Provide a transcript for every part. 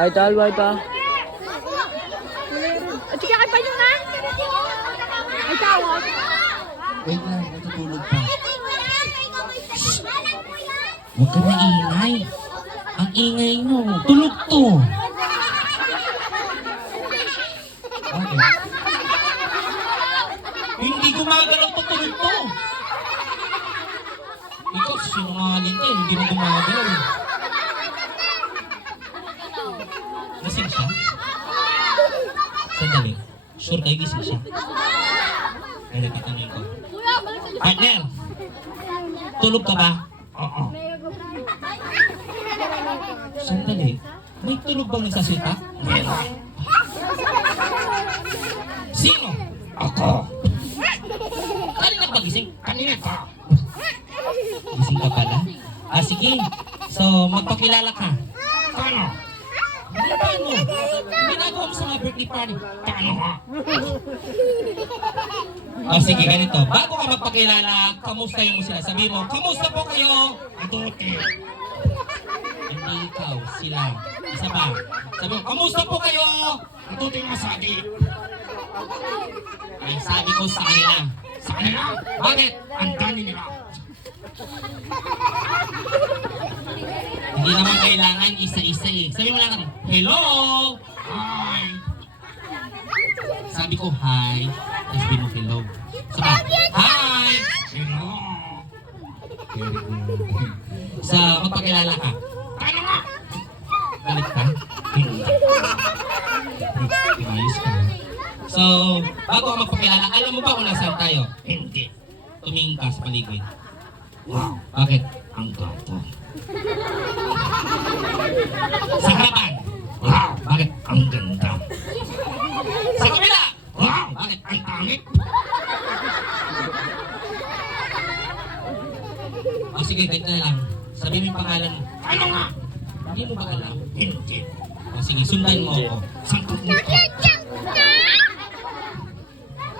Ay, tal, bye pa. At sige, kay Panyo na. Ay, tawag. Wait lang, natutulog pa. Huwag ka maingay. Ang ingay mo, tulog to. Okay. Hindi gumagalaw to, tulog to. Ikaw, sinungaling ka, hindi mo gumagalaw. Gising siya? Sandali. Sure kayo gising siya? Ay, natitanong ko. Partner! Tulog ka ba? Oo. Sandali. May tulog bang nagsasalita? Meron. Sino? Ako. Kanina ba gising? Kanina ka. Gising ka pala? Ah, sige. So, magpakilala ka. Kano? Paano? Ginagawa mo sa mga birthday party. Paano ka? Oh, sige, ganito. Bago ka magpakilala, kamustahin mo sila. Sabi mo, kamusta po kayo? Adote. Hindi ikaw, sila. Isa pa. Sabi mo, kamusta po kayo? Adote nga sadi. Ay, sabi ko sa kanila. Sa kanila? Bakit? Ang dami nila. Hindi naman kailangan isa-isa eh. Sabi mo lang, hello! Hi! Sabi ko, hi. Sabi mo, hello. Sabi, hi! Hello! Very good. Sa magpakilala ka. Ano nga? Galit ka? Hindi. Ayos ka. So, bago ka magpakilala, alam mo ba kung nasaan tayo? Hindi. Tumingin ka sa paligid. Wow, bakit? Ang gato. Sa harapan. Wow, bakit? Ang ganda. Sa kabila. Wow, bakit? Ang pangit. O sige, ganito na lang. Sabi mo yung pangalan mo. Ano nga? Hindi mo ba alam? Hindi. O sige, sundan mo ako. Sangkot mo ko.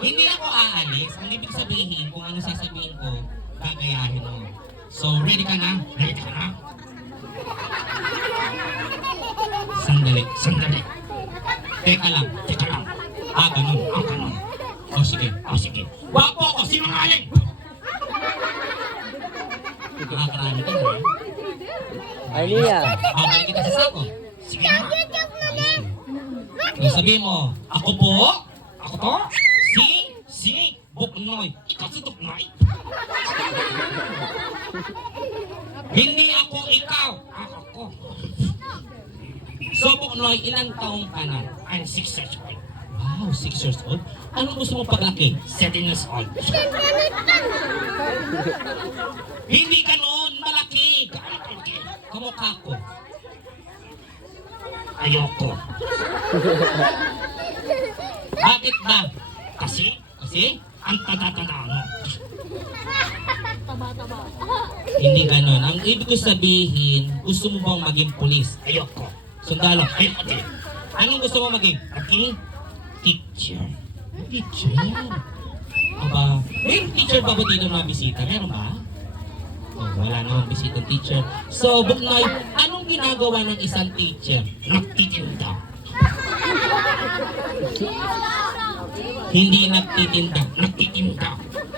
Hindi ako aalis. Ang ibig sabihin, kung ano sasabihin ko, gagayahin mo. So, ready ka na? Ready ka na? Sandali, sandali. Teka lang, teka lang. Ah, ganun, ah, ganun. O sige, o sige. Wapo ako, sinungaling! Nakakarami ka na. Ay, Lia. Babalik kita sa sako. Sige na. So, sabihin mo, ako po? Ako to? Si Buknoy. Ikaw si Buknoy. Hindi ako ikaw. Ako. So, Buknoy, ilang taong ka na? I'm 6 years old. Wow, 6 years old? Anong gusto mong paglaki? 7 years old. Hindi ka noon, malaki. Gaano kalaki? Kamukha ko. Ayoko. Bakit ba? Kasi ang tata-tata mo. Hindi ganon. Ang ibig ko sabihin, gusto mo bang maging pulis? Ayoko. Sundalo? Ayoko din. Anong gusto mo maging? Maging teacher. Teacher? Aba, may teacher ba dito na bisita? Meron ba? Oh, wala namang bisitang teacher. So, Buknoy, anong ginagawa ng isang teacher? Nagtitinda. Hindi nagtitinda, nagtitinda.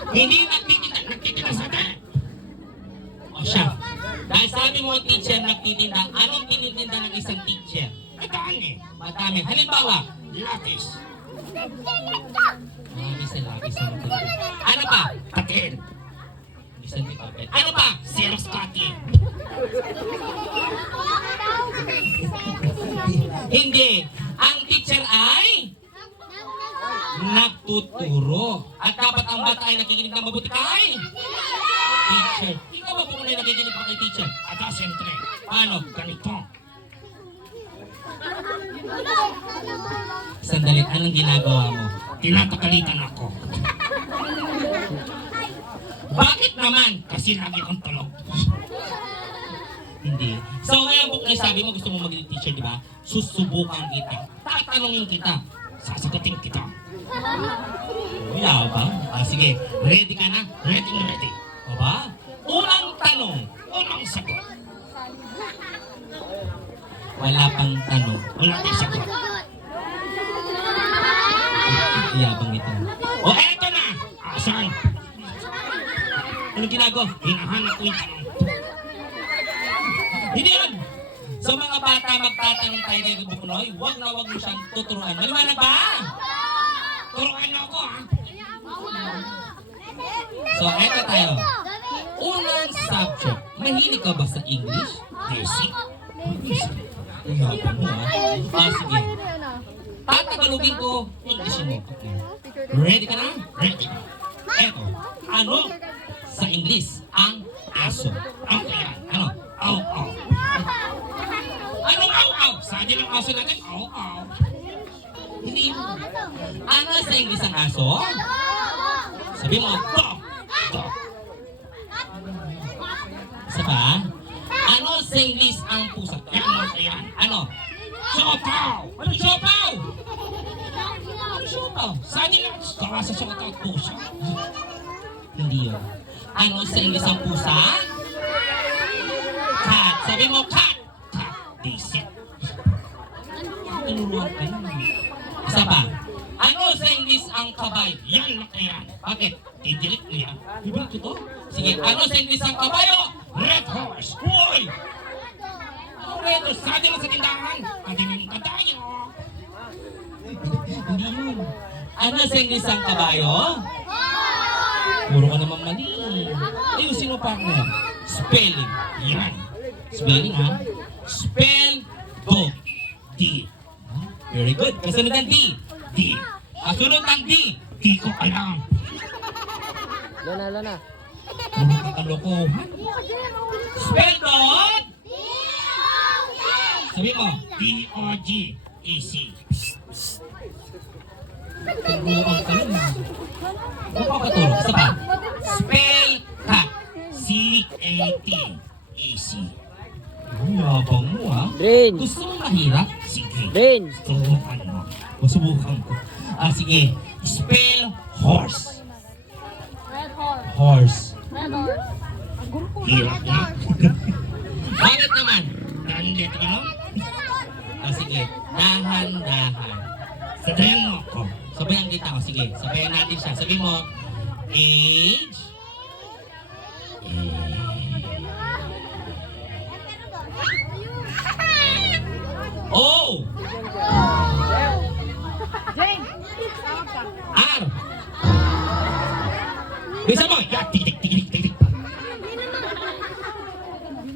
Hindi nagtitinda, nagtitinda sa dahil. O siya, dahil sabi mo ang teacher nagtitinda, anong tinitinda ng isang teacher? Madami. Madami. Halimbawa, lapis. Lapis na matulog. Ano pa? Patil. Isang di papel. Ano pa? Xerox copy. Hindi. Ang teacher ay nagtuturo. At dapat ang bata ay nakikinig ng mabuti kay teacher. Ikaw ba kung nakikinig pa kay teacher? Ata, siyempre. Paano? Ganito. Sandali, anong ginagawa mo? Tinatakalitan ako. Bakit naman? Kasi lagi kang tulog. Hindi. So ngayon, Buknoy, sabi mo gusto mo maging teacher, di ba? Susubukan kita. Tatanungin kita. Sasagutin kita. Wala ba? Ah, sige. Ready ka na? Ready na ready. O ba? Unang tanong. Unang sagot. Wala pang tanong. Wala din sagot. Iyabang ito. O, eto na! Asan? Anong ginagawa? Hinahanap ko yung tanong. Hindi yun! Sa mga bata, magtatanong tayo kay Bukunoy, huwag na huwag mo siyang tuturuan. Maliwanag ba? Turuan mo ako, ha? So, eto tayo. Unang subject. Mahilig ka ba sa English? Basic? Iyabang mo, ha? Sige. Tatagalogin ko, English mo. Okay. Ready ka na? Ready. Eto, ano sa English ang aso? Ang yan. Ano? Aw, aw. Anong aw, aw? Saan ang aso natin? Aw, aw. Hindi mo. Ano sa English ang aso? Sabi mo, dog. Dog. Isa pa? Ano sa English ang pusa? Yan. Ano? Siopaw! Anong siopaw? Anong siopaw? Saan nila? Kawa sa siopaw at pusa. Hindi yun. Ano sa English ang pusa? Cat. Sabi mo, cat. Cat. Basic. Tinuruan ka naman. Isa pa. Ano sa English ang kabayo? Yan, yan. Bakit? I-delete mo yan. Diba ito? Sige. Ano sa English ang kabayo? Red horse. Uy! Red horse. Saan nila sa tindahan? Hindi mo yung kadayo. Hindi yun. Ano sa English ang kabayo? Puro ka naman mali. Ayusin mo partner. Spelling. Yan. Spelling ha? Spell dog. D. Very good. Kasunod ang D. D. Kasunod ang D. D ko alam. Lana. Ano ka kalokohan? Spell dog. Sabi mo. D-O-G. Easy. Turuan ka naman. Huwag ka paturo. Isa pa. Spell cat. C-A-T. Easy. Ang yabang mo ha. Brain. Gusto mo mahirap? Sige. Brain. Subukan mo. Masubukan ko. Sige. Spell horse. Horse. Hirap na. Bakit naman? Dandit ano? Sige. Dahan-dahan. Sabayan mo ako. Sabayan kita ako. Sige. Sabayan natin siya. Sabi mo, age. O. R. Bisa mo? Ya, titik.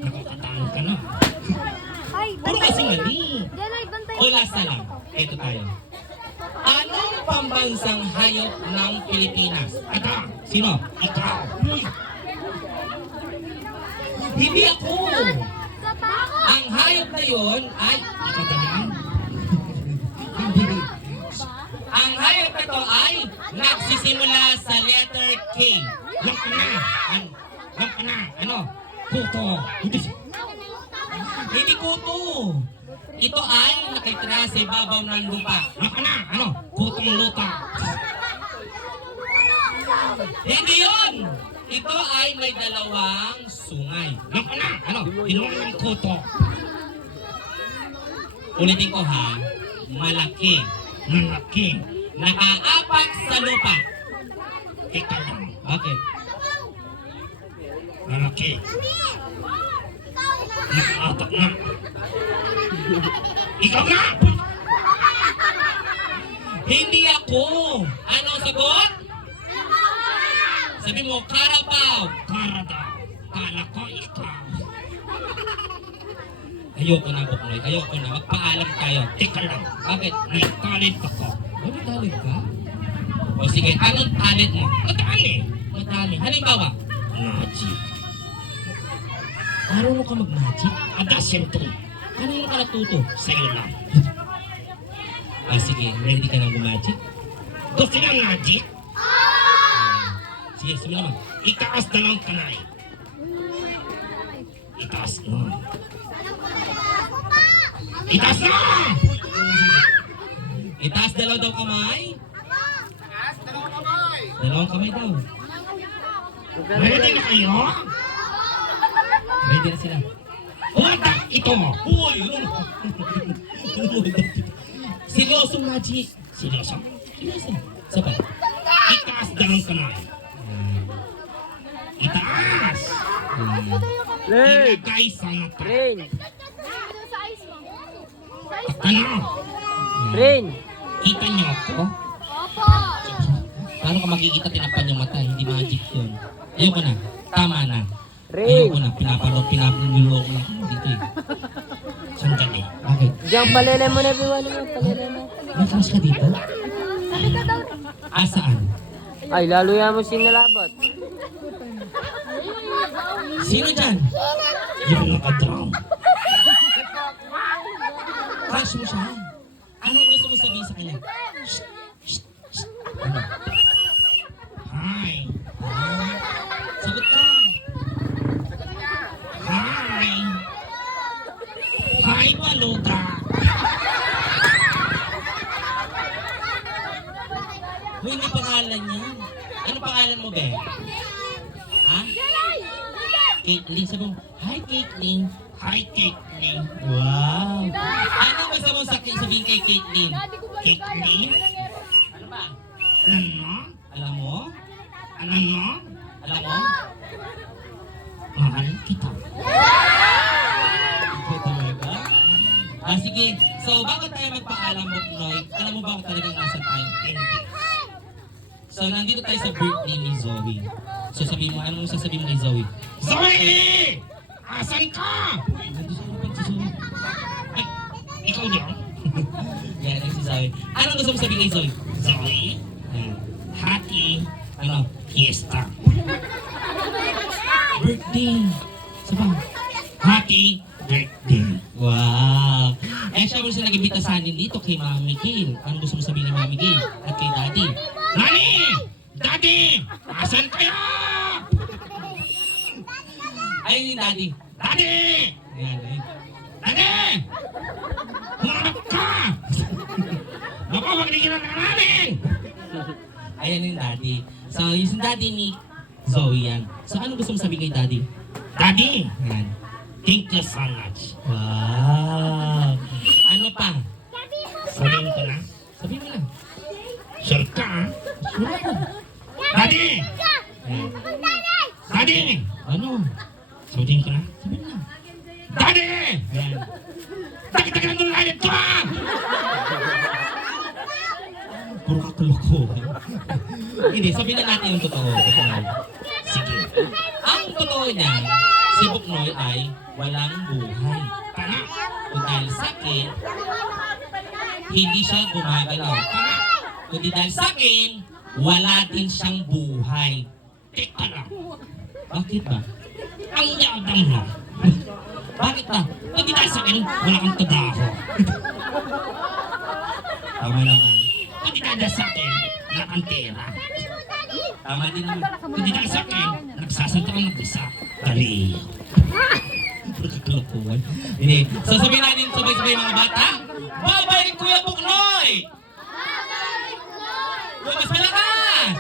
Nakakataan ka na. Puro kasi mali. O last na lang. Ito tayo. Anong pambansang hayop ng Pilipinas? Ito. Sino? Ikaw. Hindi ako. Ang hayop na yun ay... Ikaw talaga? Ang hayop na to ay nagsisimula sa letter K. Lang ka na. Ano? Kuto. Hindi kuto. Ito ay nakitira sa ibabaw ng lupa. Lang ka na. Ano? Kutong lupa. Hindi yun. Ito ay may dalawang sungay. Lang ka na. Ano? Inuwan ng kuto. Ulitin ko ha. Malaki. Nakaapak sa lupa. Ikaw lang. Bakit? Malaki. Nakaapak na. Ikaw na! Hindi ako. Ano ang sagot? Sabi mo, Carabao. Kala ko ikaw. Ayoko na, Buknoy. Ayoko na. Magpaalam tayo. Teka lang. Bakit? May talent ako. May talent ka? O sige, anong talent mo? Madali. Halimbawa, magic. Marunong ka mag-magic? Siyempre. Kanino ka natuto? Sa'yo lang. Sige, ready ka na mag-magic? Gusto ng magic? Sige, simula mo. Itaas na lang kanay. Itaas na. Itaas na! Itaas dalaw daw kamay? Dalawang kamay daw. Ready na kayo? Ready na sila. Wadak ito! Uy! Siloso magic! Siloso? Siloso? Sabay. Itaas dalang ka na. Itaas! Leg! Ilagay sa mata. Rain! Sa ice mo. Sa ice mo. Ano? Rain! Kita niyo ako? Opo. Paano ka makikita tinapan yung mata? Hindi magic yun. Ayoko na. Tama na. Rain! Ayoko na. Pinapaluloko lang ako dito eh. Sandali. Bakit? Diyan palele mo na, Biwali mo. Palele mo. May crush ka dito? Sabi ka daw. Saan? Ay, lalo yan mo sinalabot. Sino dyan? Yung nakadrum. Crush mo siya. Ano gusto mo sabihin sa kanya? Shh, shh, shh. Ano? Hi. Sagot ka. Hi. Hi, Maluga. Uy, hindi pangalan niya. Ano pangalan mo, Be? Ha? Caitlyn, sabi mo, hi Caitlyn. Hi Caitlyn. Wow. Ano gusto mo sabihin kay Caitlyn? Caitlyn? Ano ba? Alam mo? Alam mo? Alam mo? Alam mo? Mahal kita. Ikaw talaga? Sige. So, bago tayo magpaalam, Buknoy, alam mo ba kung talagang nasa tayo? Hindi. So, nandito tayo sa birthday ni Zoe. So, sabihin mo, anong sasabihin mo kay Zoe? Zoe! Asan ka? Uy, nandito sa harapan si Zoe. Ay, ikaw niya? Yan, si Zoe. Anong gusto mo sabihin kay Zoe? Zoe? Happy, fiesta. Birthday. Sabang, happy birthday. Wow. Syempre siya nag-ibita sa anin dito kay Mami Gail. Anong gusto mo sabihin ni Mami Gail? At kay Daddy? Mami! Daddy! Asan kayo? Ayun yung Daddy. Daddy! Ayan, ayun. Daddy! Humarap ka! Baka magligyan na namin! Ayan yung Daddy. So, yung Daddy ni Zoe yan. So, ano gusto mo sabihin kay Daddy? Daddy! Ayan. Thank you so much. Wow! Ano pa? Sabihin ko na? Sabihin mo na. Sure ka, ha? Sure ako. Daddy! Ayan. Daddy! Ano? Sabihin ko na? Sabihin mo na. Daddy! Ayan. Taki-taki lang ng layat ko, ha? Puro kakuloko. Hindi, sabihin na natin yung totoo. Sige. Ang totoo niya, si Buknoy ay walang buhay. Tama. Kung dahil sakit, hindi siya gumagalaw. Tama. Kundi dahil sakit, wala din siyang buhay. Teka lang. Bakit ba? Ang yabang mo. Bakit ba? Kundi dahil sakit, wala kang trabaho. Tama naman. Kundi dahil sakit, wala kang pera. Tama din naman. Kundi dahil sakit, nagsasanta ka mag-isa. Kaliyo. Kalokohan. Hindi. So sabihin natin sabay-sabay mga bata. Bye-bye Kuya Buknoy! Uy, mas malakas!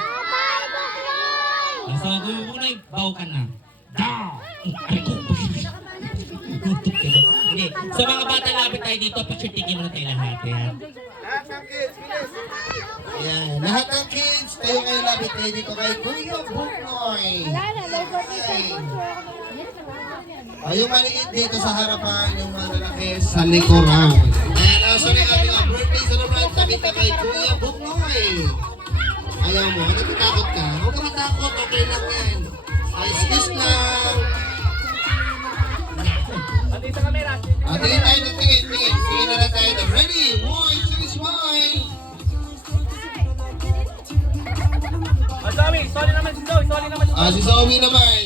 So Kuya Buknoy, baw ka na. Daw! Ay ko. Gutok ka na. Hindi. Sa mga bata, lapit tayo dito. Picture taking muna tayo lahat. Yan. Ayan, lahat ng kids, tayo kayo labit kayo dito kay Kuya Buknoy. Yung maliit dito sa harapan, yung malalaki sa likuran. Ayan, nasa rin ating birthday celebrant, tabi ka kay Kuya Buknoy. Ayaw mo, natatakot ka? Huwag ka matakot, okay lang yan. Ayos lang. Tingin tayo ng tingin. Tingin na lang tayo. Ready? 1, 2, smile! Sorry naman si Zoe. Si Zoe naman.